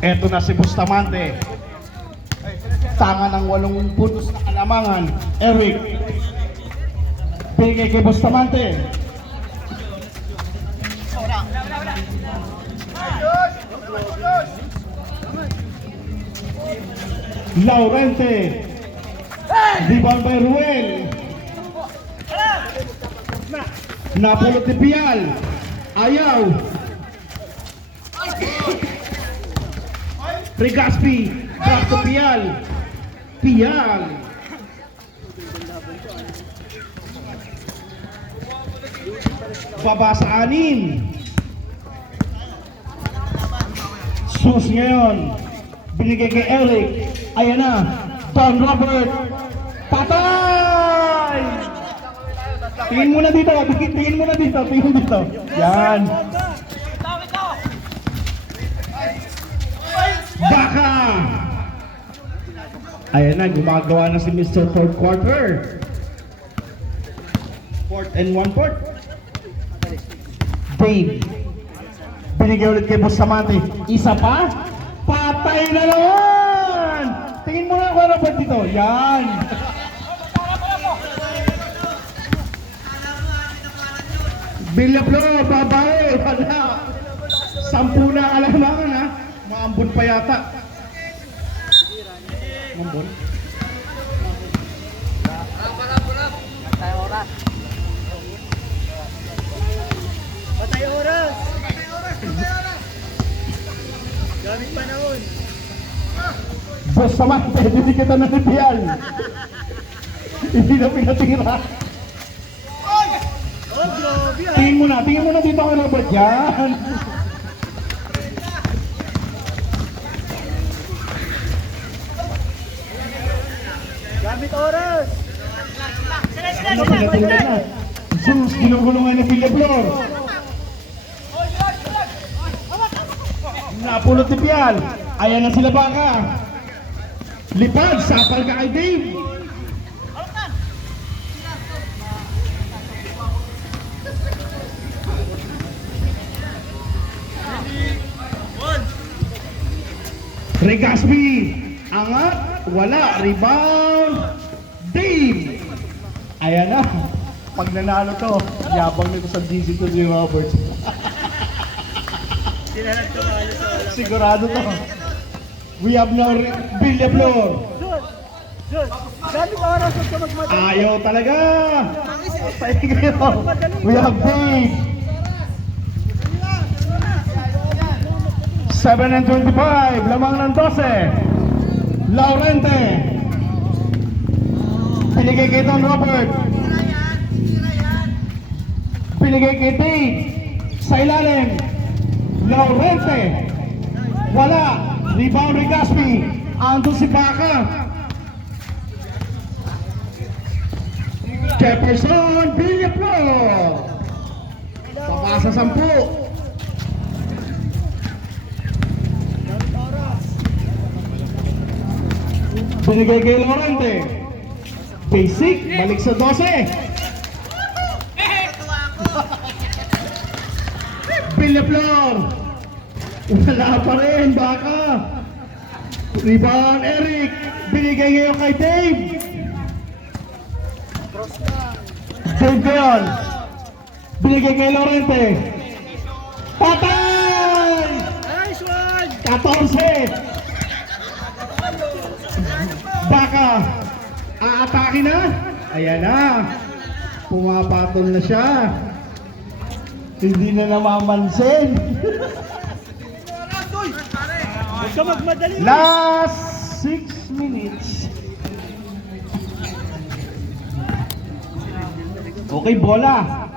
Eto na si Bustamante. Tanga ng 8 puntos na kalamangan. Eric. Bigay kay Bustamante. Laurente. Rebound by Ruel. Napulot ni Pial. Ayaw. Regaspi. Back to Pial. Pial. Baba sa 6. Sus ngayon. Binigay kay Eric. Ayan na. Don Robert. Patay! Tingin muna dito. Tingin muna dito. Tingin dito. Yan. Baka. Ayan na. Gumagawa na si Mr. Fourth Quarter. 4th and 1/4. Dave. Binigay ulit kay Bustamante. Isa pa? Patay na naman! Tingin mo na ako Robert dito. Yan. Bilablo, babae. Wala. 10 na alamangan ha. Maambon pa yata. Maambon? Patay oras. Patay oras. Gamit panahon. Bustamante, hindi kita na ni Pial. Hindi na pinatira. Oh, grabe ah. Tingin mo na dito kay Robert. Yan. Gamit oras. Ano pinatira na? Sus, ginugulungan ni Villablor. Napulot ni Pial. Ayan na sila Baka. Lipad, sapal ka kay Dave. Regaspi. Angat. Wala. Rebound. Dave. Ayan na. Pag nanalo to, yabang nito sa GC to si Roberts. Sila nagtumalo sa wala. Sigurado to. We have now Villablor. Jun, gamit oras huwag ka magmadali. Ayaw talaga. We have Dave. 7 and 25. Lamang ng 12. Laurente. Pinigay kay Don Robert. Pinigay kay Dave. Sa ilalim. Laurente. Wala. Rebound Regaspi. Ando si Baka. Jefferson Villablor. Baka sa 10. Binigay kay Laurente. Basic. Balik sa 12. Villablor. Wala pa rin, Baka. Rebound, Eric. Binigay ngayon kay Dave. Dave ngayon. Binigay kay Laurente. Patay! Nice one! 14. Baka. Aatake na. Ayan na. Pumapatol na siya. Hindi na namamansin. Huwag ka magmadali. Last 6 minutes. Okay, bola.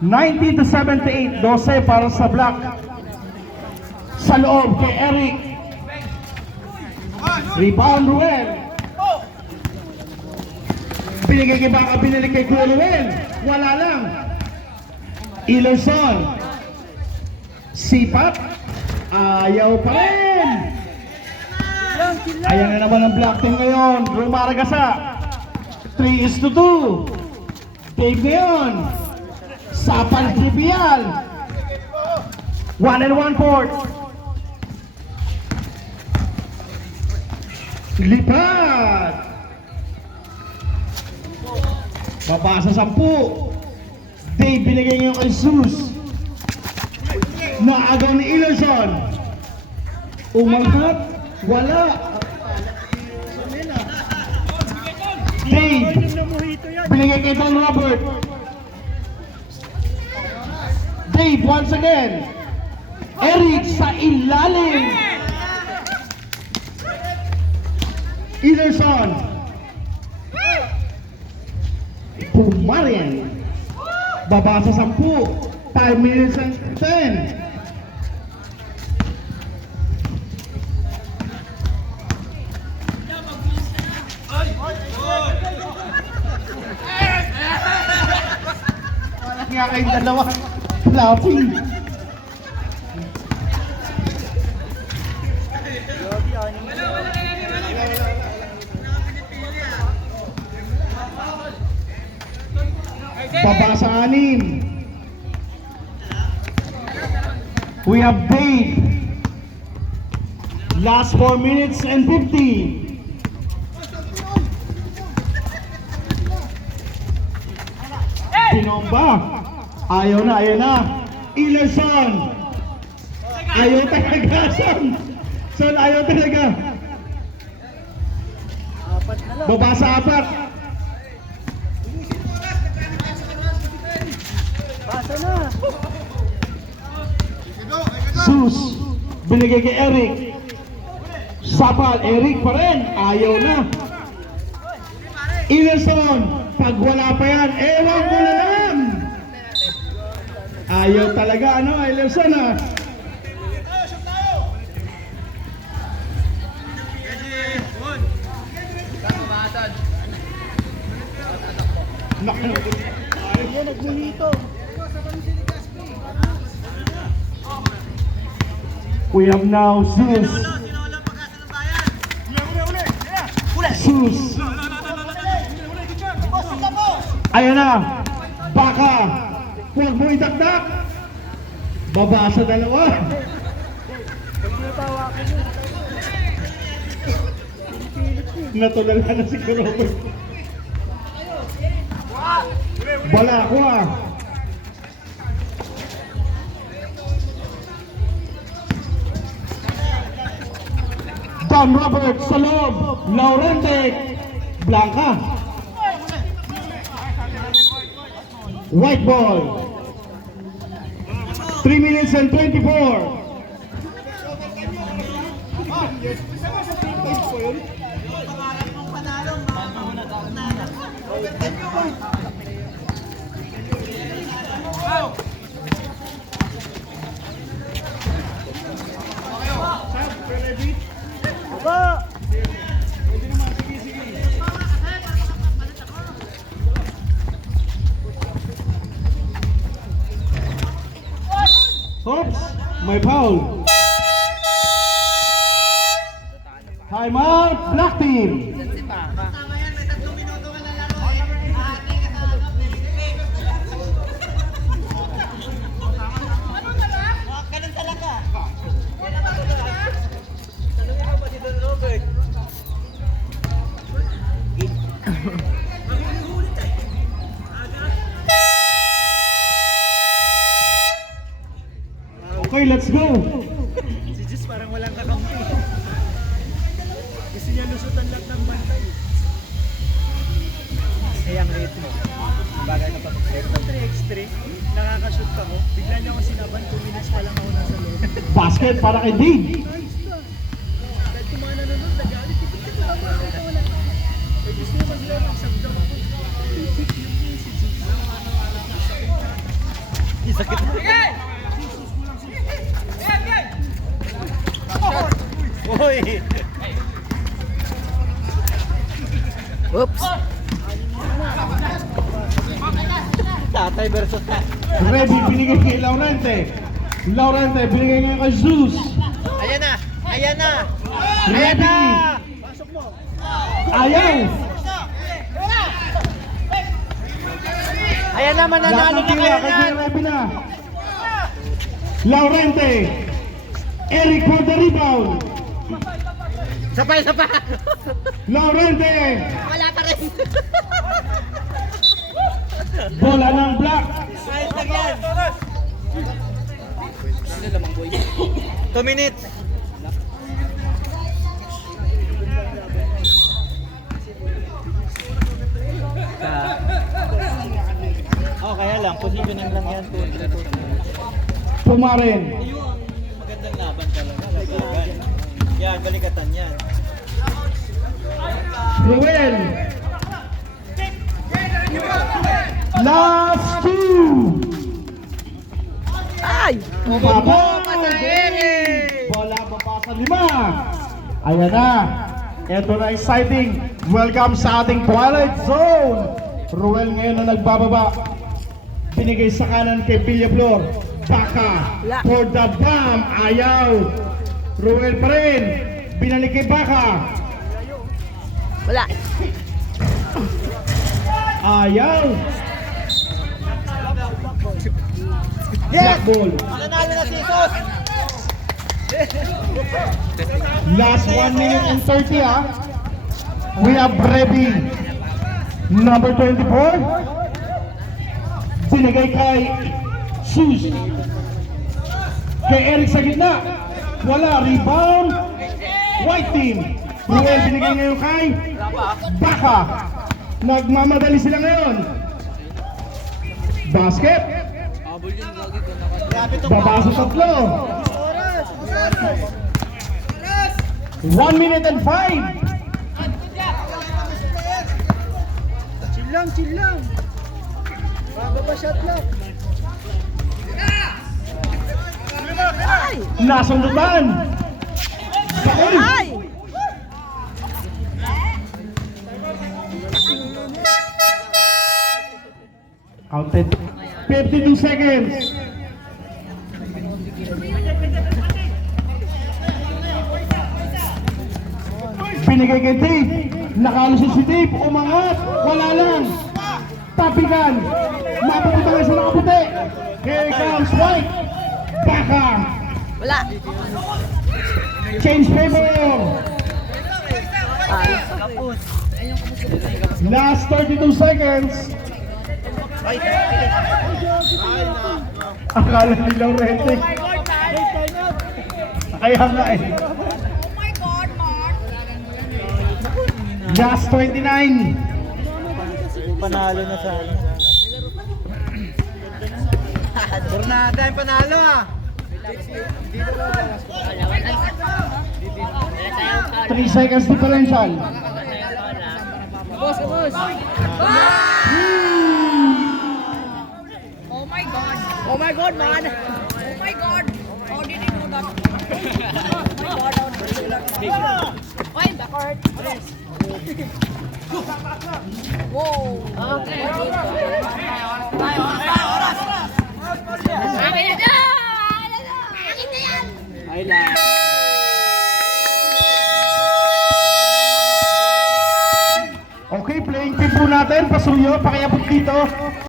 90 to 78. 12 para sa Black. Sa loob kay Eric. Rebound Ruel. Binigay kay Baka, binalik kay Kuya Ruel. Wala lang. Ilerson. Sipat. Ayaw pa rin. Ayan na naman ang Black team ngayon. Drew Maragasa. 3-2. Dave ngayon. Sapal Trivial. 1 and 1/4. Lipat! Baba sa 10. Dave, binigay ngayon kay Sus. Naagaw ni Ilerson. Umangat. Wala. Dave, Inom na mojito yan. binigay kay Don Robert. Dave, once again. Eric sa ilalim. Ilerson. Pumarian. Baba sa 10. 5 minutes and 10. Wala nga kayong dalawa. Laughing. Grabe, anim. Baba sa 6. We have Dave. Last 4 minutes and 50. Pinomba. Ayaw na, ayaw na. Ilerson. Ayaw talaga, Son. Son, ayaw talaga. Apat na lang. Baba sa 4. Basa na. Sus. Binigay kay Eric. Sapal, Eric pa rin. Ayaw na. Ilerson. Pag wala pa yan, ewan ko na lang. Ayaw talaga, ano, Ilerson, ha? Naku. Ayan, nagmojito. We have now Zeus. Zeus. Ayan na. Baka. Huwag mo itakdak. Baba sa 2. Pag natawa ko yun. Natulala na si Robert. Bala ko, ah. Don Robert sa loob. Laurente. Blanca. White ball. 3 minutes and 24. Baba. Oops, may foul. Time out, black team. Okay, let's go. Si Jis parang walang kakampi. Gusto niya lusutan lahat ng bantay. Kaya ang rate mo. Bagay na pa pag rate ng 3x3, nakakashoot ka mo. Bigla niya akong sinaban, 2 minutes pa lang ako nasa loob. Basket para kay Dave. Nice na. Kahit kung mga nanonood, nagalit. Ipit ka ba ako wala. Eh gusto niya maglaro ng sabdang ako. Ipit yung si Jis. Isakit na. Hoy! Oops! Tatay versus Ready, binigay kay Laurente. Laurente, binigay ngayon kay Zeus. Ayan na! Ayan na! Ready. Pasok mo! Ayaw. Ayan na! Mananalo na kayo yan! Ready na. Laurente. Eric for the rebound. Isa pa! Laurente! Wala pa rin! Bola ng black. Ayos lang yan! 2 minutes! Oh, kaya lang, positioning lang yan. Pumarin. Magandang laban talaga. Laban. Yan, balikatan yan. Ruel. Last two. Ay! Baba sa bola baba sa 5. Ayan na. Ito na exciting. Welcome sa ating Twilight Zone. Ruel ngayon na nagbababa. Binigay sa kanan kay Villaflor. Baka for the bomb. Ayaw. Ruel pa rin. Binalik kay Baka. Wala. Ayaw. Black ball. Mananalo na si Sos! Last 1 minute and 30 We have Brevi. Number 24. Binigay kay Sus. Kay Eric sa gitna. Wala. Rebound. White team. Ruel binigay ngayon kay Baka. Nagmamadali sila ngayon. Basket. Baba sa tatlo. 1 minute and 5. Chill lang! Bababa shot lang! Ay! Nasundutan. Ay! Counted. 52 seconds. Binigay kay Dave. Nakalusot si Dave. Umangat. Wala lang. Tapikan. Mapupunta kayo sa nakaputi. Here comes White. Baka. Wala. Change favor. Last 32 seconds. Akala nilang rente. Kaya nga eh. Last 29. Panalo na sa ano. Bernada yung panalo ah! 3 seconds differential. Boss! Oh my God! Oh my God, man! Oh my God! How did you do that? Oh my God, how did you do that? Why in the court? Whoa! Okay. Akin na yan! Akin na yan! Ay lang! Okay, playing team po natin. Pasuyo, pakiabot dito.